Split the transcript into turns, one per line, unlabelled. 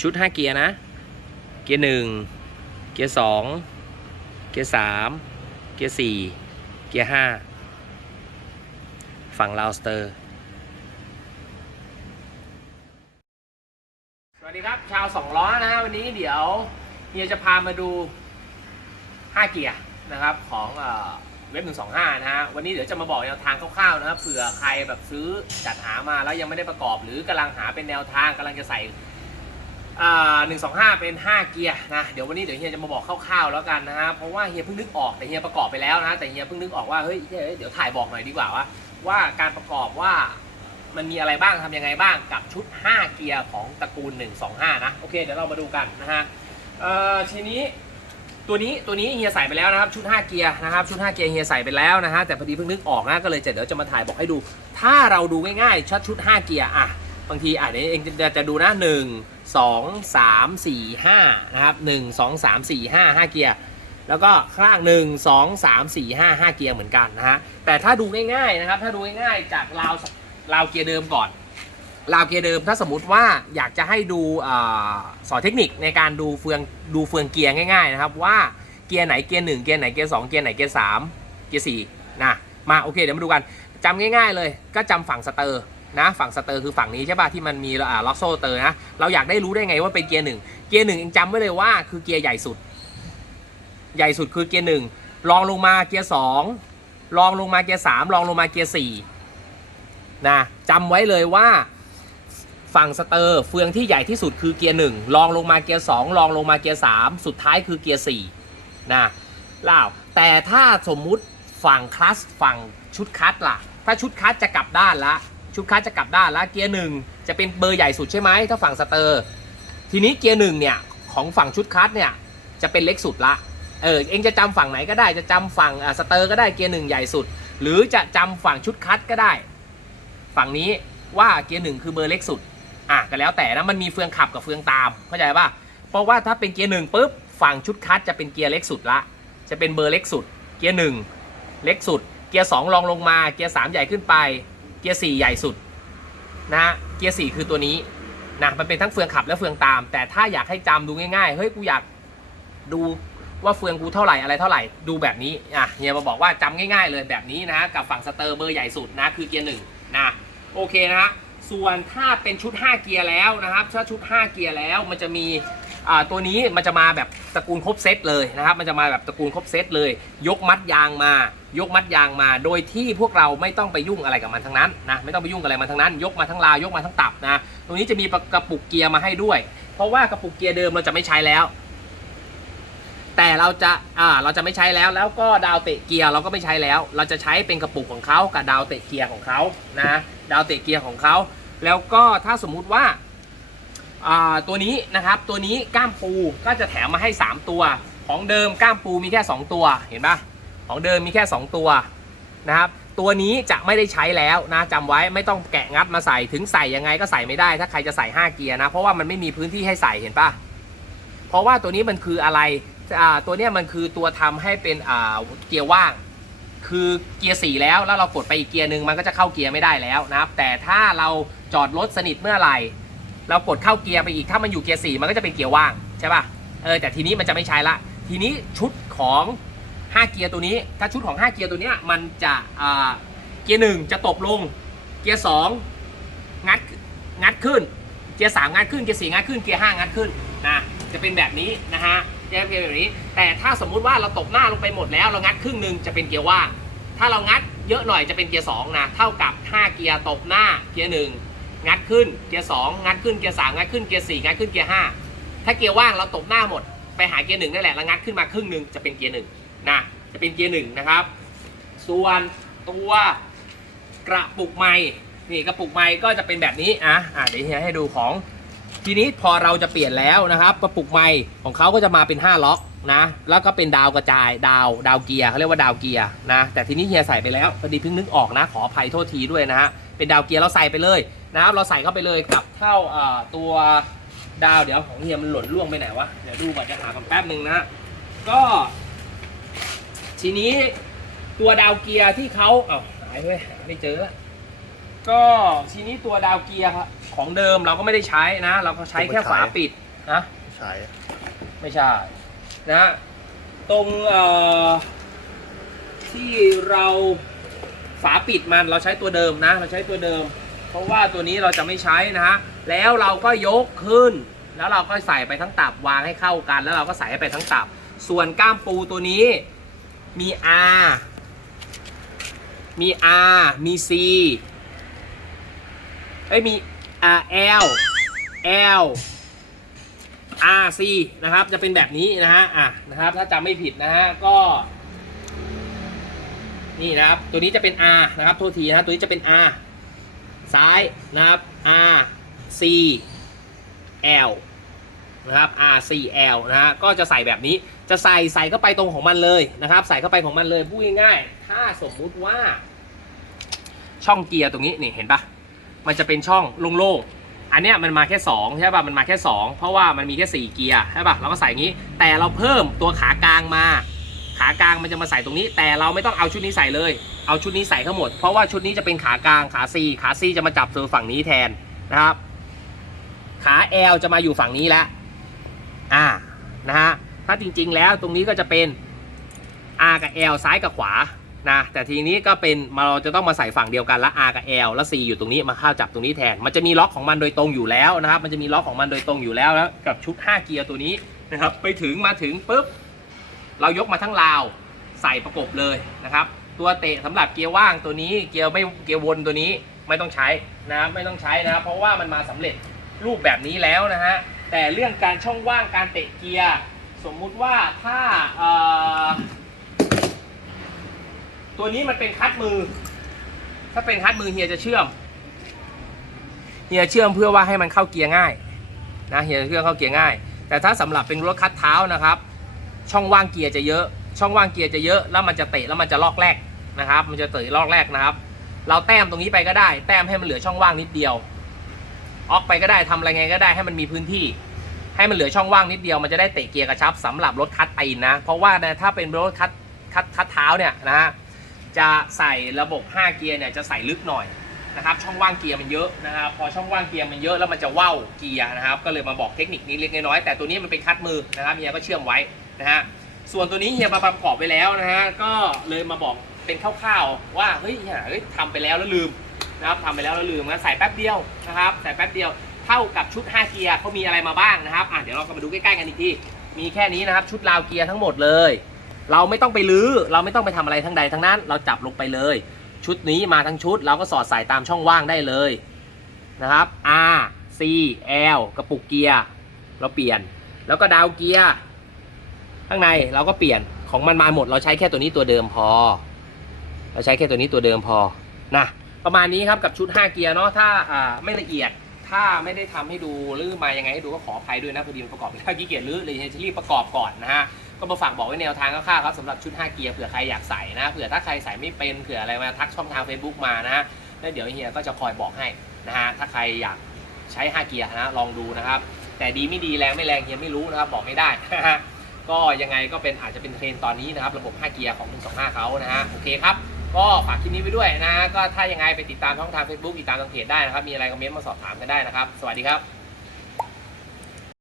ชุด 5 เกียร์นะ เกียร์หนึ่งเกียร์สองเกียร์สามเกียร์สี่เกียร์ห้าฝั่งลาวสเตอร์ สวัสดีครับ ชาวสองล้อนะ วันนี้เดี๋ยวเฮียจะพามาดู 5 เกียร์นะครับของเอ่อเว็บ 125 นะฮะ วันนี้เดี๋ยวจะมาบอกแนวทางคร่าวๆนะครับเผื่อใครแบบซื้อจัดหามาแล้วยังไม่ได้ประกอบ หรือกำลังหาเป็นแนวทางกำลังจะใส่ อ่า125เป็น 5 เกียร์นะ เดี๋ยววันนี้เดี๋ยวเฮียจะมาบอกคร่าวๆแล้วกันนะฮะ เพราะว่าเฮียเพิ่งนึกออกแต่เฮียประกอบไปแล้วนะ แต่เฮียเพิ่งนึกออกว่าเฮ้ยเฮ้ยเดี๋ยวถ่ายบอกหน่อยดีกว่าว่าว่าการประกอบว่ามันมีอะไรบ้างทำยังไงบ้างกับชุด 5 เกียร์ของตระกูล 125 นะ โอเค เดี๋ยวเรามาดูกันนะฮะทีนี้ตัวนี้ตัวนี้เฮียใส่ไปแล้วนะครับชุด 5 เกียร์นะครับชุด 5 เกียร์เฮียใส่ไปแล้วนะฮะแต่พอดีเพิ่งนึกออกนะก็เลยเดี๋ยวจะมาถ่ายบอกให้ดู ถ้าเราดูง่ายๆชุดชุด 5 เกียร์อะ บางทีอะเดี๋ยวเองจะจะดูนะ1 2 3 4 5นะครับ1 2 3 4 5 5เกียร์แล้วก็ข้างล่าง1 2 3 4 5 5เกียร์เหมือนกันนะฮะแต่ถ้าดูง่ายๆนะครับ ถ้าดูง่ายๆจากราวราวเกียร์เดิมก่อนราวเกียร์เดิมถ้าสมมติว่าอยากจะให้ดูอสอนเทคนิคในการดูเฟืองดูเฟืองเกียร์ง่ายๆนะครับว่าเกียร์ไหนเกียร์หนึ่งเกียร์ไหนเกียร์สองเกียร์ไหนเกียร์สามเกียร์สี่นะมาโอเคเดี๋ยวมาดูกันจำง่าย ๆ เลย ก็จำฝั่งสเตอร์ นะฝั่งสเตอร์คือฝั่งนี้ใช่ป่ะที่มันมีล็อกโซ่เตอร์นะเราอยากได้รู้ได้ไงว่าเป็นเกียร์หนึ่งเกียร์หนึ่งจำไว้เลยว่าคือเกียร์ใหญ่สุด ใหญ่สุดคือเกียร์หนึ่งรองลงมาเกียร์สองรองลงมาเกียร์สามรองลงมาเกียร์สี่นะจำไว้เลยว่าฝั่งสเตอร์เฟืองที่ใหญ่ที่สุดคือเกียร์หนึ่งรองลงมาเกียร์สองรองลงมาเกียร์สามสุดท้ายคือเกียร์สี่นะเล่าแต่ถ้าสมมุติฝั่งคลัสฝั่งชุดคัสล่ะ ถ้าชุดคัสจะกลับด้านละ ชุดคัสจะกลับด้านละเกียร์หนึ่งจะเป็นเบอร์ใหญ่สุดใช่ไหมถ้าฝั่งสเตอร์ ทีนี้เกียร์หนึ่งเนี่ยของฝั่งชุดคัสเนี่ยจะเป็นเล็กสุดละเออเองจะจำฝั่งไหนก็ได้จะจำฝั่งสเตอร์ก็ได้เกียร์หนึ่งใหญ่สุด หรือจะจำฝั่งชุดคัสก็ได้ ฝั่งนี้ว่าเกียร์หนึ่งคือเบอร์เล็กสุดอะก็แล้วแต่นะมันมีเฟืองขับกับเฟืองตามเข้าใจป่ะเพราะว่าถ้าเป็นเกียร์หนึ่งปุ๊บฝั่งชุดคัดจะเป็นเกียร์เล็กสุดละ จะเป็นเบอร์เล็กสุด เกียร์หนึ่งเล็กสุด เกียร์สองรองลงมาเกียร์สามใหญ่ขึ้นไป เกียร์สี่ใหญ่สุดนะฮะเกียร์สี่คือตัวนี้นะมันเป็นทั้งเฟืองขับและเฟืองตาม แต่ถ้าอยากให้จำดูง่ายๆเฮ้ยกูอยากดูว่าเฟืองกูเท่าไหร่อะไรเท่าไหร่ดูแบบนี้อะเฮียมาบอกว่าจำง่าย ๆ เลยแบบนี้นะกับฝั่งสเตอร์เบอร์ใหญ่สุดนะคือเกียร์หนึ่งนะโอเคนะฮะส่วนถ้าเป็นชุด 5 เกียร์แล้วนะครับถ้าชุด 5 เกียร์แล้วมันจะมี ตัวนี้มันจะมาแบบตระกูลครบเซตเลยนะครับ มันจะมาแบบตระกูลครบเซตเลย ยกมัดยางมา ยกมัดยางมา โดยที่พวกเราไม่ต้องไปยุ่งอะไรกับมันทั้งนั้นนะ ไม่ต้องไปยุ่งอะไรมันทั้งนั้น ยกมาทั้งลาวยกมาทั้งตับนะ ตรงนี้จะมีกระปุกเกียร์มาให้ด้วย เพราะว่ากระปุกเกียร์เดิมเราจะไม่ใช้แล้วแต่เราจะอ่าเราจะไม่ใช้แล้ว แล้วก็ดาวเตะเกียร์เราก็ไม่ใช้แล้ว เราจะใช้เป็นกระปุกของเขากับดาวเตะเกียร์ของเขานะ ดาวเตะเกียร์ของเขา แล้วก็ถ้าสมมุติว่า ตัวนี้นะครับตัวนี้ก้ามปูก็จะแถมมาให้ 3 ตัว ของเดิมก้ามปูมีแค่ 2 ตัวเห็นปะของเดิมมีแค่ 2 ตัวนะครับตัวนี้จะไม่ได้ใช้แล้วนะจำไว้ไม่ต้องแกะงัดมาใส่ถึงใส่ยังไงก็ใส่ไม่ได้ ถ้าใครจะใส่ 5 เกียร์นะ เพราะว่ามันไม่มีพื้นที่ให้ใส่เห็นปะเพราะว่าตัวนี้มันคืออะไรตัวนี้มันคือตัวทำให้เป็นเกียร์ว่าง คือเกียร์สี่แล้วแล้วเรากดไปอีกเกียร์หนึ่งมันก็จะเข้าเกียร์ไม่ได้แล้วนะครับแต่ถ้าเราจอดรถสนิทเมื่อไหร่ เรากดเข้าเกียร์ไปอีกถ้ามันอยู่เกียร์สี่มันก็จะเป็นเกียร์ว่างใช่ป่ะเออแต่ทีนี้มันจะไม่ใช้ละทีนี้ชุดของ 5 เกียร์ตัวนี้ ถ้าชุดของ 5 เกียร์ตัวนี้มันจะเกียร์หนึ่งจะตบลง เกียร์สองงัดงัดขึ้น เกียร์สามงัดขึ้นเกียร์สี่งัดขึ้นเกียร์ห้างัดขึ้นนะจะเป็นแบบนี้นะฮะจะเป็นแบบนี้ แต่ถ้าสมมุติว่าเราตบหน้าลงไปหมดแล้วเรางัดครึ่งหนึ่งจะเป็นเกียร์ว่างถ้าเรางัดเยอะหน่อยจะเป็นเกียร์2นะเท่ากับ 5 เกียร์ตบหน้าเกียร์1งั งัดขึ้นเกียร์2งัดขึ้นเกียร์3งัดขึ้นเกียร์4งัดขึ้นเกียร์5ถ้าเกียร์ว่างเราตบหน้าหมดไปหาเกียร์หนึ่งนั่นแหละแล้วงัดขึ้นมาครึ่งหนึ่งจะเป็นเกียร์หนึ่งนะจะเป็นเกียร์หนึ่งนะครับ ส่วนตัวกระปุกไม้นี่กระปุกไม้ก็จะเป็นแบบนี้อะอะเดี๋ยวเฮียให้ดูของ ทีนี้พอเราจะเปลี่ยนแล้วนะครับ กระปุกไม้ของเขาก็จะมาเป็น 5 ล็อก นะ แล้วก็เป็นดาวกระจายดาวดาวเกียร์เขาเรียกว่าดาวเกียร์นะ แต่ทีนี้เฮียใส่ไปแล้วพอดีเพิ่งนึกออกนะ ขออภัยโทษทีด้วยนะฮะ เป็นดาวเกียร์เราใส่ไปเลยนะครับเราใส่เข้าไปเลยกับเท่าเอ่อตัวดาวเดี๋ยวของเฮียมันหล่นล่วงไปไหนวะ เดี๋ยวดูก่อนจะหากันแป๊บหนึ่งนะก็ ทีนี้ตัวดาวเกียร์ที่เขาเอ้าหายไปหาไม่เจอละก็ทีนี้ตัวดาวเกียร์ของเดิมเราก็ไม่ได้ใช้นะ เราก็ใช้แค่ฝาปิดนะ
ใช่
ไม่ใช่ นะฮะตรงที่เราฝาปิดมันเราใช้ตัวเดิมนะ เราใช้ตัวเดิม เพราะว่าตัวนี้เราจะไม่ใช้นะฮะแล้วเราก็ยกขึ้น แล้วเราก็ใส่ไปทั้งตับวางให้เข้ากัน แล้วเราก็ใส่ไปทั้งตับ ส่วนก้ามปูตัวนี้มี R มี R มี C เอ้ยมี R L L RC นะครับจะเป็นแบบนี้นะฮะอะนะครับถ้าจำไม่ผิดนะฮะก็นี่นะครับตัวนี้จะเป็น R นะครับโทษทีนะฮะตัวนี้จะเป็น R ซ้ายนะครับ R C L นะครับ R C L นะฮะก็จะใส่แบบนี้จะใส่ใส่เข้าไปตรงของมันเลยนะครับ ใส่เข้าไปของมันเลยพูดง่ายๆถ้าสมมุติว่าช่องเกียร์ตรงนี้นี่เห็นปะมันจะเป็นช่องโล่งๆ อันเนี้ยมันมาแค่2ใช่ป่ะมันมาแค่ 2 เพราะว่ามันมีแค่ 4 เกียร์ใช่ป่ะเราก็ใส่อย่างนี้ แต่เราเพิ่มตัวขากลางมา ขากลางมันจะมาใส่ตรงนี้ แต่เราไม่ต้องเอาชุดนี้ใส่เลย เอาชุดนี้ใส่ทั้งหมด เพราะว่าชุดนี้จะเป็นขากลางขา C ขา C จะมาจับตัวฝั่งนี้แทนนะครับ ขา L จะมาอยู่ฝั่งนี้แล้วอ่านะฮะถ้าจริงๆแล้วตรงนี้ก็จะเป็น R กับ L ซ้ายกับขวา นะแต่ทีนี้ก็เป็นมาเราจะต้องมาใส่ฝั่งเดียวกันล้ว R กับ L แล้ว C อยู่ตรงนี้มาเข้าจับตรงนี้แทน มันจะมีล็อกของมันโดยตรงอยู่แล้วนะครับ มันจะมีล็อกของมันโดยตรงอยู่แล้วแล้วกับชุด 5 เกียร์ตัวนี้นะครับ ไปถึงมาถึงปุ๊บเรายกมาทั้งราวใส่ประกบเลยนะครับ ตัวเตะสำหรับเกียร์ว่างตัวนี้เกียร์ไม่เกียร์วนตัวนี้ไม่ต้องใช้นะครับไม่ต้องใช้นะครับเพราะว่ามันมาสำเร็จรูปแบบนี้แล้วนะฮะแต่เรื่องการช่องว่างการเตะเกียร์สมมุติว่าถ้า ตัวนี้มันเป็นคัดมือ ถ้าเป็นคัดมือเฮียจะเชื่อม เฮียเชื่อมเพื่อว่าให้มันเข้าเกียร์ง่ายนะเฮียเชื่อมเข้าเกียร์ง่าย แต่ถ้าสำหรับเป็นรถคัดเท้านะครับ ช่องว่างเกียร์จะเยอะ ช่องว่างเกียร์จะเยอะ แล้วมันจะเตะแล้วมันจะลอกแรกนะครับ มันจะเตะลอกแรกนะครับ เราแต้มตรงนี้ไปก็ได้ แต้มให้มันเหลือช่องว่างนิดเดียว ออกไปก็ได้ทำอะไรไงก็ได้ให้มันมีพื้นที่ให้มันเหลือช่องว่างนิดเดียวมันจะได้เตะเกียร์กระชับสำหรับรถคัดตีนนะ เพราะว่านะถ้าเป็นรถคัดคัดคัดเท้าเนี่ยนะฮะ จะใส่ระบบ 5 เกียร์เนี่ยจะใส่ลึกหน่อยนะครับช่องว่างเกียร์มันเยอะนะครับพอช่องว่างเกียร์มันเยอะแล้วมันจะว่าวเกียร์นะครับก็เลยมาบอกเทคนิคนี้เล็กน้อยแต่ตัวนี้มันเป็นคัดมือนะครับเฮียก็เชื่อมไว้นะฮะส่วนตัวนี้เฮียมาประกอบไปแล้วนะฮะก็เลยมาบอกเป็นคร่าวๆว่าเฮ้ยเฮียทำไปแล้วแล้วลืมนะครับทำไปแล้วแล้วลืมนะใส่แป๊บเดียวนะครับใส่แป๊บเดียวเท่ากับชุด 5 เกียร์เขามีอะไรมาบ้างนะครับอะเดี๋ยวเราก็มาดูใกล้ๆกันอีกทีมีแค่นี้นะครับชุดราวเกียร์ทั้งหมดเลย เราไม่ต้องไปลื้อเราไม่ต้องไปทำอะไรทั้งใดทั้งนั้น เราจับลงไปเลย ชุดนี้มาทั้งชุด เราก็สอดใส่ตามช่องว่างได้เลยนะครับ R C L กระปุกเกียร์เราเปลี่ยน แล้วก็ดาวเกียร์ข้างในเราก็เปลี่ยนของมันมาหมด เราใช้แค่ตัวนี้ตัวเดิมพอ เราใช้แค่ตัวนี้ตัวเดิมพอนะประมาณนี้ครับกับชุด 5 เกียร์เนาะถ้าไม่ละเอียดถ้าไม่ได้ทำให้ดูหรือมายังไงให้ดูก็ขออภัยด้วยนะพอดีมันประกอบไม่ได้ขี้เกียจหรือเลยจะรีบประกอบก่อนนะฮะ ก็มาฝากบอกไว้แนวทางคร่าวๆครับสำหรับชุด 5 เกียร์เผื่อใครอยากใส่นะเผื่อถ้าใครใส่ไม่เป็นเผื่ออะไรมาทักช่องทาง Facebook มานะแล้วเดี๋ยวเฮียก็จะคอยบอกให้นะฮะถ้าใครอยากใช้ 5 เกียร์นะลองดูนะครับ แต่ดีไม่ดีแรงไม่แรงเฮียไม่รู้นะครับบอกไม่ได้นะฮะก็ยังไงก็เป็นอาจจะเป็นเทรนด์ตอนนี้นะครับระบบ 5 เกียร์ของ 125เขานะฮะโอเคครับก็ฝากคลิปนี้ไว้ด้วยนะฮะก็ถ้ายังไงไปติดตามช่องทาง Facebook ติดตามทางเพจได้นะครับมีอะไรคอมเมนต์มาสอบถามกันได้นะครับ สวัสดีครับ